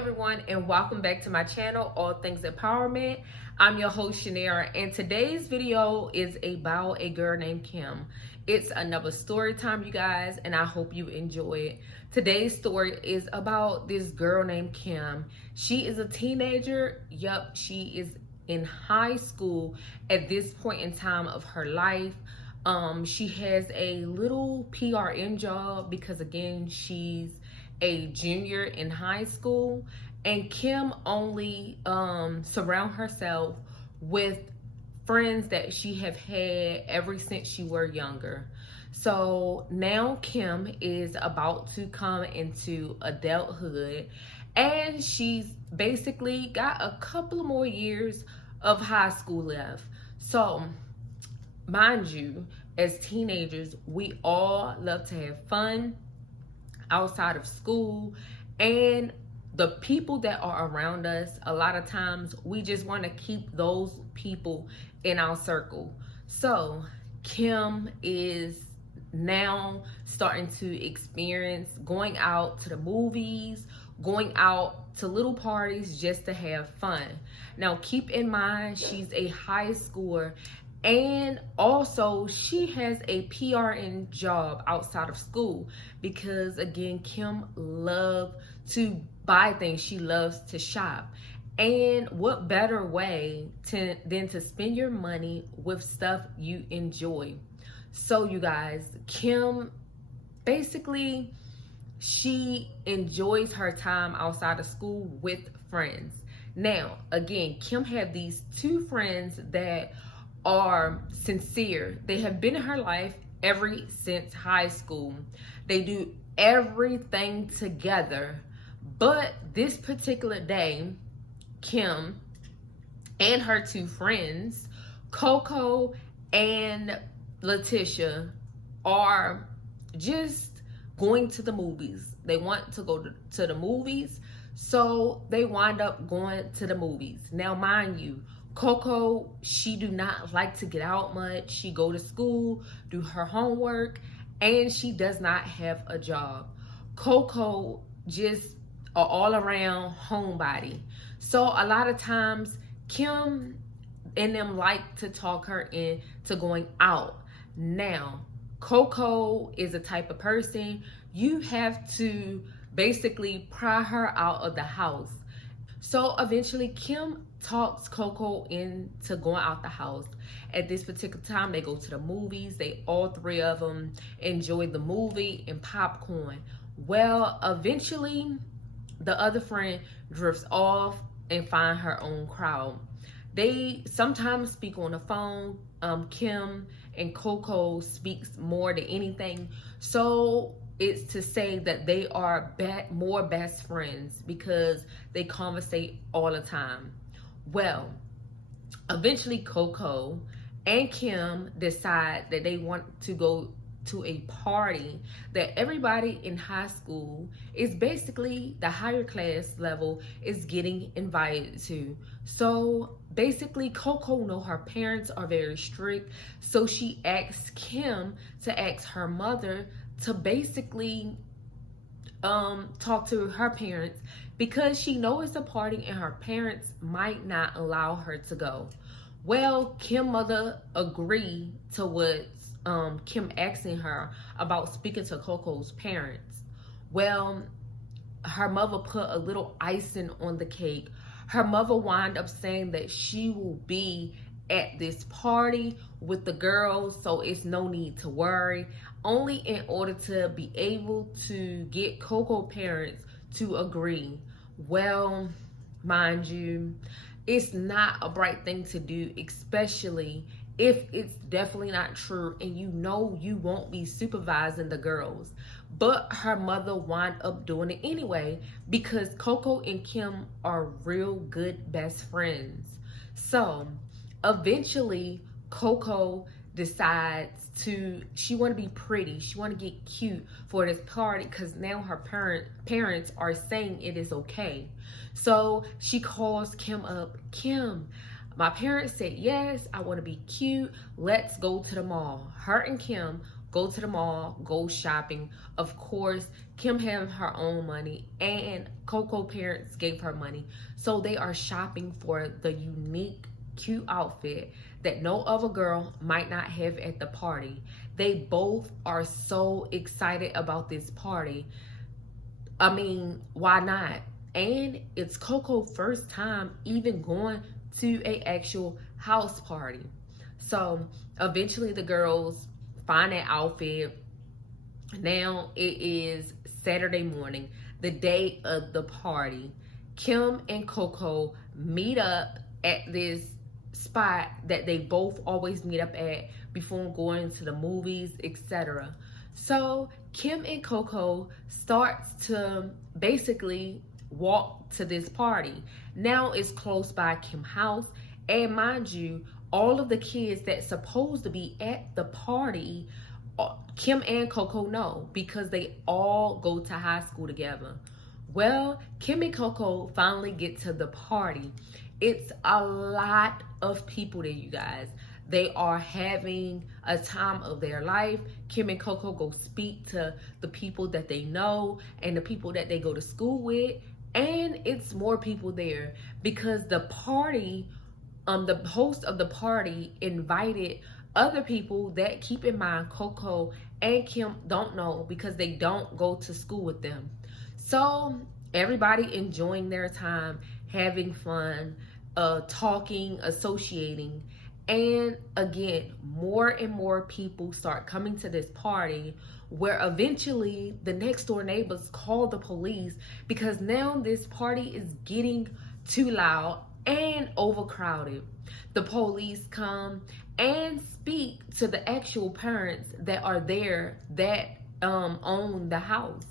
everyone, and welcome back to my channel, All Things Empowerment. I'm your host, Shaneria, and today's video is about a girl named Kim. It's another story time, you guys, and I hope you enjoy it. Today's story is about this girl named Kim. She is a teenager. Yup, she is in high school at this point in time of her life. She has a little PRN job because, again, she's a junior in high school, and Kim only surround herself with friends that she have had ever since she were younger. So now Kim is about to come into adulthood, and she's basically got a couple more years of high school left. So mind you, as teenagers, we all love to have fun outside of school, and the people that are around us, a lot of times we just want to keep those people in our circle. So Kim is now starting to experience going out to the movies, going out to little parties just to have fun. Now keep in mind, she's a high schooler, and also she has a PRN job outside of school because, again, Kim loves to buy things. She loves to shop. And what better way than to spend your money with stuff you enjoy? So you guys, Kim, basically, she enjoys her time outside of school with friends. Now, again, Kim had these two friends that are sincere. They have been in her life ever since high school. They do everything together. But this particular day, Kim and her two friends, Coco and Letitia, are just going to the movies. They want to go to the movies, so they wind up going to the movies. Now, mind you, Coco, she do not like to get out much. She go to school, do her homework, and she does not have a job. Coco just an all-around homebody. So a lot of times, Kim and them like to talk her into going out. Now, Coco is a type of person, you have to basically pry her out of the house. So eventually, Kim talks Coco into going out the house. At this particular time, they go to the movies. They all three of them enjoy the movie and popcorn. Well, eventually, the other friend drifts off and find her own crowd. They sometimes speak on the phone. Kim and Coco speaks more than anything. So it's to say that they are more best friends because they conversate all the time. Well, eventually Coco and Kim decide that they want to go to a party that everybody in high school is basically the higher class level is getting invited to. So basically, Coco know her parents are very strict, so she asks Kim to ask her mother to basically talk to her parents because she knows it's a party and her parents might not allow her to go. Well, Kim mother agreed to what Kim asking her about speaking to Coco's parents. Well, her mother put a little icing on the cake. Her mother wound up saying that she will be at this party with the girls, so it's no need to worry, only in order to be able to get Coco parents to agree. Well, mind you, it's not a bright thing to do, especially if it's definitely not true and you know you won't be supervising the girls. But her mother wound up doing it anyway because Coco and Kim are real good best friends. So eventually Coco decides she want to be pretty, she want to get cute for this party because now her parents are saying it is okay. So she calls Kim up. Kim, my parents said yes, I want to be cute, let's go to the mall. Her and Kim go to the mall, go shopping. Of course, Kim had her own money and Coco parents gave her money. So they are shopping for the unique, cute outfit that no other girl might not have at the party. They both are so excited about this party. I mean, why not? And it's Coco's first time even going to a actual house party. So eventually the girls find that outfit. Now it is Saturday morning, the day of the party. Kim and Coco meet up at this spot that they both always meet up at before going to the movies, etc. So Kim and Coco starts to basically walk to this party. Now it's close by Kim's house, and mind you, all of the kids that's supposed to be at the party, Kim and Coco know because they all go to high school together. Well, Kim and Coco finally get to the party. It's a lot of people there, you guys. They are having a time of their life. Kim and Coco go speak to the people that they know and the people that they go to school with. And it's more people there because the party, the host of the party invited other people that, keep in mind, Coco and Kim don't know because they don't go to school with them. So everybody enjoying their time, having fun, talking, associating. And again, more and more people start coming to this party, where eventually the next door neighbors call the police because now this party is getting too loud and overcrowded. The police come and speak to the actual parents that are there that own the house.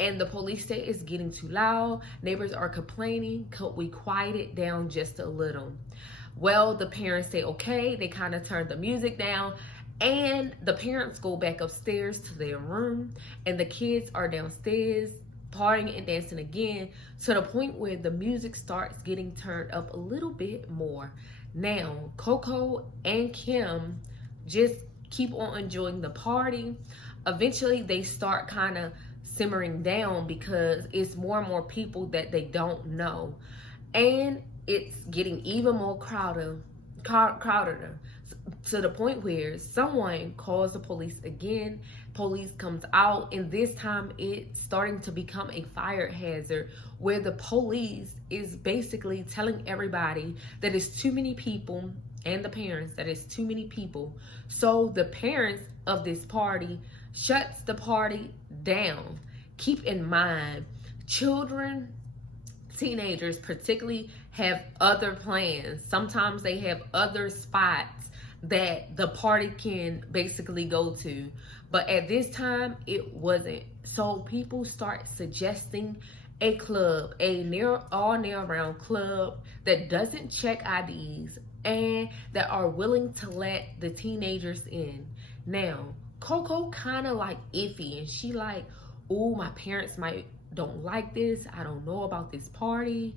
And the police say it's getting too loud. Neighbors are complaining. Could we quiet it down just a little? Well, the parents say okay. They kind of turn the music down, and the parents go back upstairs to their room, and the kids are downstairs partying and dancing again, to the point where the music starts getting turned up a little bit more. Now, Coco and Kim just keep on enjoying the party. Eventually, they start kind of simmering down because it's more and more people that they don't know, and it's getting even more crowded to the point where someone calls the police again. Police comes out, and this time it's starting to become a fire hazard, where the police is basically telling everybody that it's too many people, and the parents that it's too many people. So the parents of this party shuts the party down. Keep in mind, children, teenagers particularly, have other plans. Sometimes they have other spots that the party can basically go to, but at this time it wasn't. So people start suggesting a club, a near around club that doesn't check IDs and that are willing to let the teenagers in. Now Coco kind of like iffy, and she like, oh, my parents might don't like this. I don't know about this party.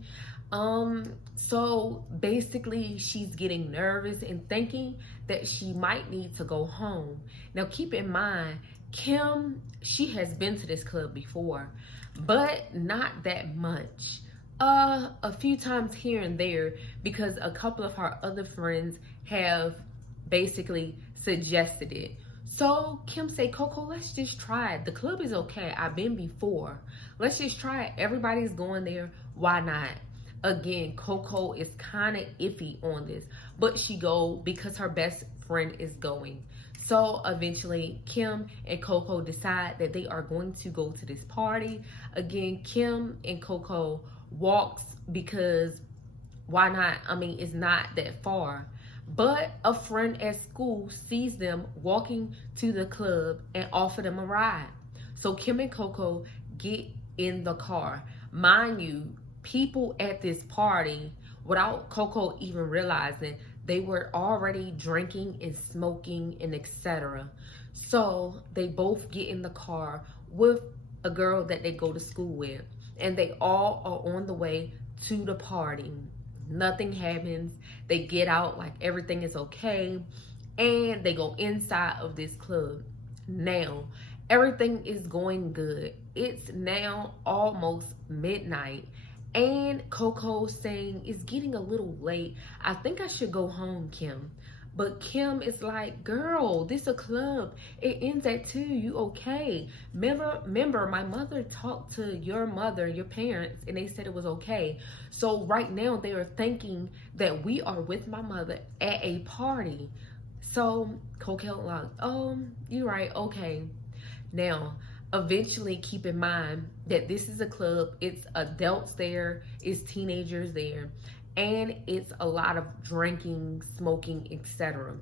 So basically she's getting nervous and thinking that she might need to go home. Now keep in mind, Kim, she has been to this club before, but not that much. A few times here and there, because a couple of her other friends have basically suggested it. So Kim say, Coco, let's just try it. The club is okay. I've been before. Let's just try it. Everybody's going there. Why not? Again, Coco is kind of iffy on this, but she go because her best friend is going. So eventually Kim and Coco decide that they are going to go to this party. Again, Kim and Coco walks because why not? I mean, it's not that far. But a friend at school sees them walking to the club and offer them a ride. So Kim and Coco get in the car. Mind you, people at this party, without Coco even realizing, they were already drinking and smoking and etc. So they both get in the car with a girl that they go to school with, and they all are on the way to the party. Nothing happens. They get out like everything is okay, and they go inside of this club. Now, everything is going good. It's now almost midnight, and Coco saying it's getting a little late. I think I should go home, Kim. But Kim is like, girl, this a club. It ends at 2. You okay? Remember, my mother talked to your mother, your parents, and they said it was okay. So right now they are thinking that we are with my mother at a party. So Coco like, you're right, okay. Now, eventually keep in mind that this is a club. It's adults there, it's teenagers there, and it's a lot of drinking, smoking, etc.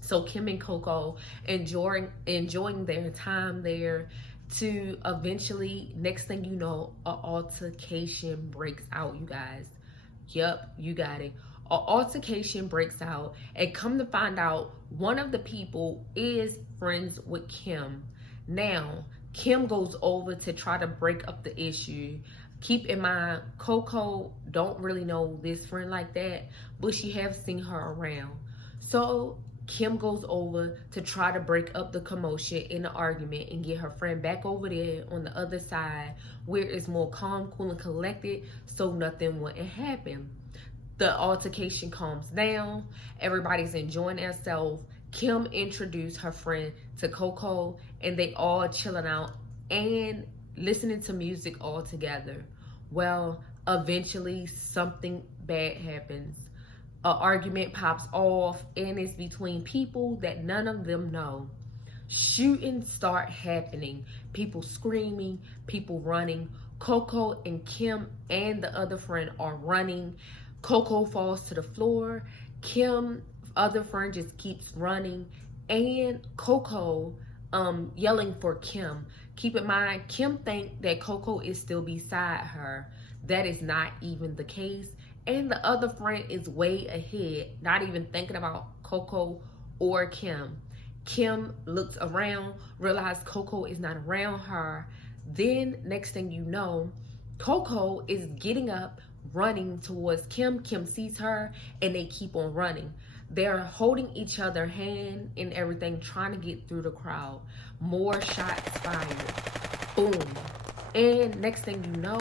So Kim and Coco enjoying their time there, to eventually, next thing you know, an altercation breaks out, you guys. Yep, you got it. An altercation breaks out, and come to find out, one of the people is friends with Kim. Now, Kim goes over to try to break up the issue. Keep in mind, Coco don't really know this friend like that, but she have seen her around. So Kim goes over to try to break up the commotion in the argument and get her friend back over there on the other side where it's more calm, cool, and collected, so nothing wouldn't happen. The altercation calms down. Everybody's enjoying themselves. Kim introduced her friend to Coco, and they all chilling out and listening to music all together. Well, eventually something bad happens. An argument pops off, and it's between people that none of them know. Shooting start happening. People screaming, people running. Coco and Kim and the other friend are running. Coco falls to the floor. Kim, other friend, just keeps running, and Coco yelling for Kim. Keep in mind, Kim think that Coco is still beside her. That is not even the case. And the other friend is way ahead, not even thinking about Coco or Kim. Kim looks around, realizes Coco is not around her. Then next thing you know, Coco is getting up, running towards Kim. Kim sees her, and they keep on running. They're holding each other hand and everything, trying to get through the crowd. More shots fired. Boom. And next thing you know,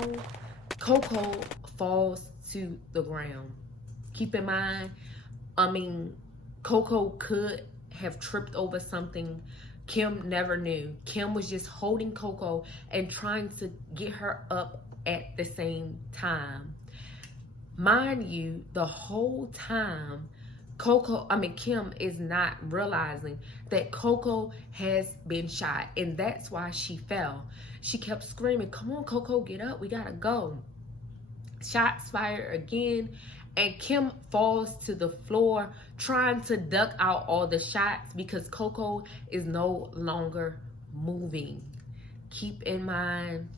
Coco falls to the ground. Keep in mind, Coco could have tripped over something. Kim never knew. Kim was just holding Coco and trying to get her up at the same time. Mind you, the whole time, Kim is not realizing that Coco has been shot, and that's why she fell. She kept screaming, come on, Coco, get up, we gotta go. Shots fired again, and Kim falls to the floor trying to duck out all the shots because Coco is no longer moving. Keep in mind,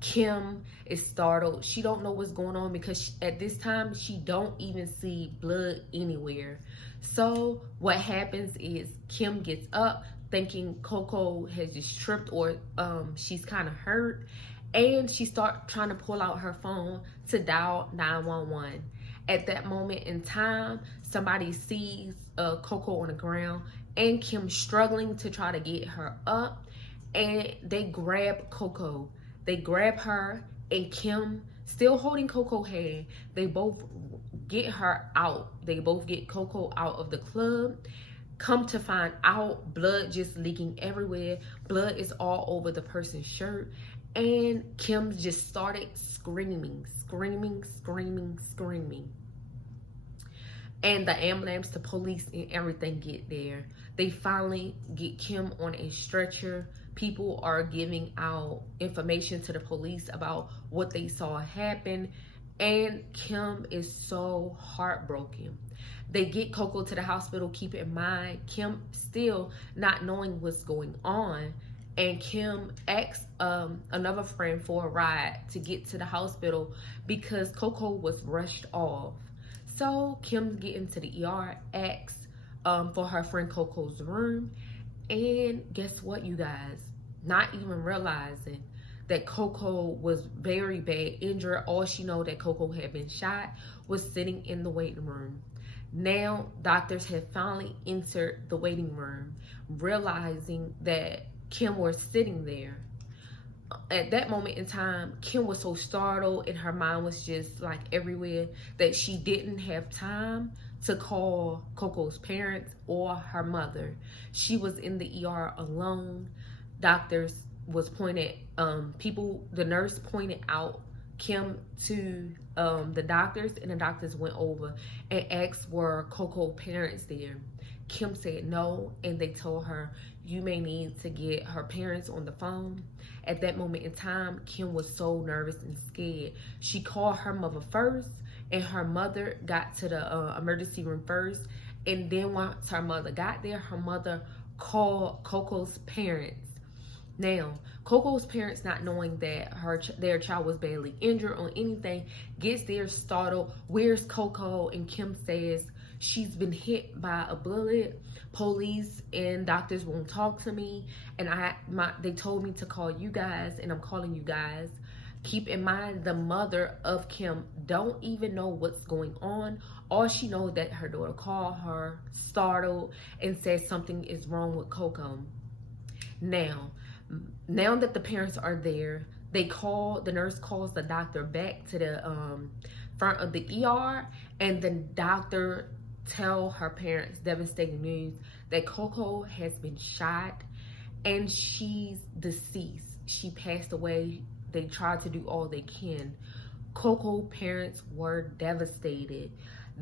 Kim is startled. She don't know what's going on because at this time she don't even see blood anywhere. So what happens is Kim gets up thinking Coco has just tripped, or she's kind of hurt, and she starts trying to pull out her phone to dial 911. At that moment in time, somebody sees Coco on the ground and Kim struggling to try to get her up, and they grab Coco. They grab her, and Kim, still holding Coco's hand, they both get her out. They both get Coco out of the club. Come to find out, blood just leaking everywhere. Blood is all over the person's shirt. And Kim just started screaming. And the ambulance, the police, and everything get there. They finally get Kim on a stretcher. People are giving out information to the police about what they saw happen, and Kim is so heartbroken. They get Coco to the hospital. Keep in mind, Kim still not knowing what's going on, and Kim asks another friend for a ride to get to the hospital because Coco was rushed off. So Kim getting to the ER, asks for her friend Coco's room, and guess what, you guys? Not even realizing that Coco was very bad injured. All she know that Coco had been shot, was sitting in the waiting room. Now, doctors had finally entered the waiting room, realizing that Kim was sitting there. At that moment in time, Kim was so startled and her mind was just like everywhere that she didn't have time to call Coco's parents or her mother. She was in the ER alone. Doctors was pointed, the nurse pointed out Kim to the doctors, and the doctors went over and asked were Coco parents there. Kim said no, and they told her you may need to get her parents on the phone. At that moment in time, Kim was so nervous and scared. She called her mother first, and her mother got to the emergency room first. And then once her mother got there, her mother called Coco's parents. Now, Coco's parents, not knowing that their child was badly injured or anything, gets there startled. Where's Coco? And Kim says she's been hit by a bullet. Police and doctors won't talk to me, and they told me to call you guys, and I'm calling you guys. Keep in mind, the mother of Kim don't even know what's going on. All she knows that her daughter called her, startled, and said something is wrong with Coco. Now that the parents are there, the nurse calls the doctor back to the front of the ER, and the doctor tell her parents devastating news that Coco has been shot and she's deceased. She passed away. They tried to do all they can. Coco parents were devastated.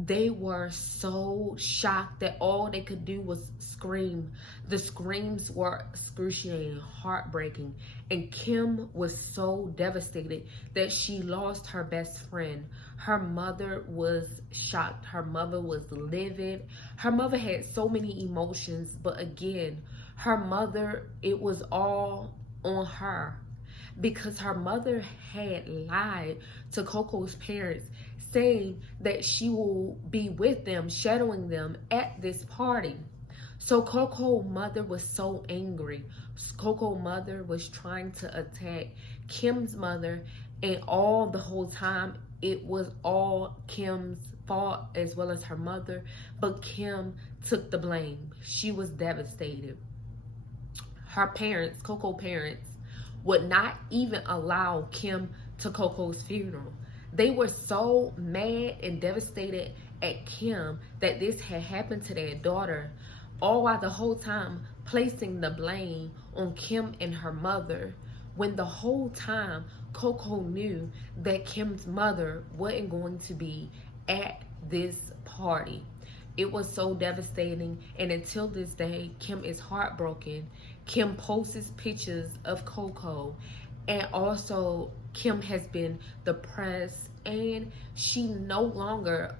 They were so shocked that all they could do was scream. The screams were excruciating, heartbreaking. And Kim was so devastated that she lost her best friend. Her mother was shocked. Her mother was livid. Her mother had so many emotions, but again, her mother, it was all on her, because her mother had lied to Coco's parents, saying that she will be with them, shadowing them at this party. So Coco's mother was so angry. Coco's mother was trying to attack Kim's mother, and all the whole time it was all Kim's fault as well as her mother, but Kim took the blame. She was devastated. Her parents, Coco's parents, would not even allow Kim to Coco's funeral. They were so mad and devastated at Kim that this had happened to their daughter, all while the whole time placing the blame on Kim and her mother, when the whole time Coco knew that Kim's mother wasn't going to be at this party. It was so devastating, and until this day, Kim is heartbroken. Kim posts pictures of Coco, and also Kim has been depressed, and she no longer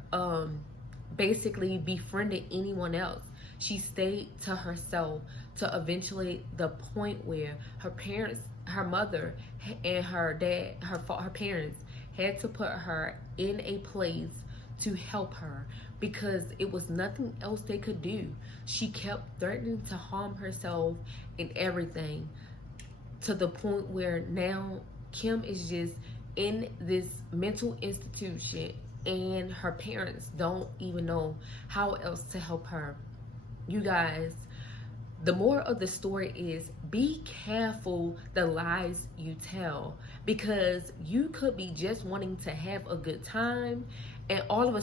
basically befriended anyone else. She stayed to herself to eventually the point where her parents, her mother and her dad, her parents had to put her in a place to help her, because it was nothing else they could do. She kept threatening to harm herself and everything, to the point where now Kim is just in this mental institution, and her parents don't even know how else to help her. You guys, the moral of the story is be careful the lies you tell, because you could be just wanting to have a good time, and all of a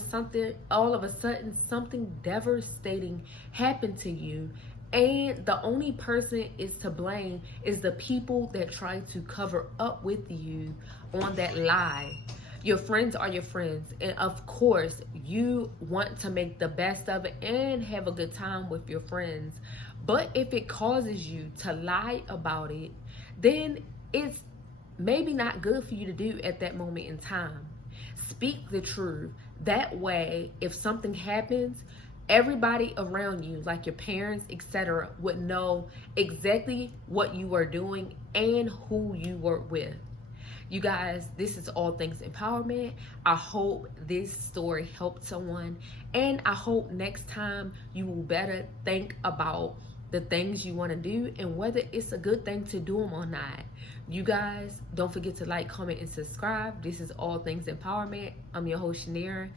sudden something devastating happened to you, and the only person is to blame is the people that try to cover up with you on that lie. Your friends are your friends, and of course you want to make the best of it and have a good time with your friends, but if it causes you to lie about it, then it's maybe not good for you to do at that moment in time. Speak the truth. That way, if something happens, everybody around you, like your parents, etc., would know exactly what you were doing and who you were with. You guys, this is All Things Empowerment. I hope this story helped someone, and I hope next time you will better think about the things you want to do and whether it's a good thing to do them or not. You guys, don't forget to like, comment, and subscribe. This is All Things Empowerment. I'm your host, Shaneria.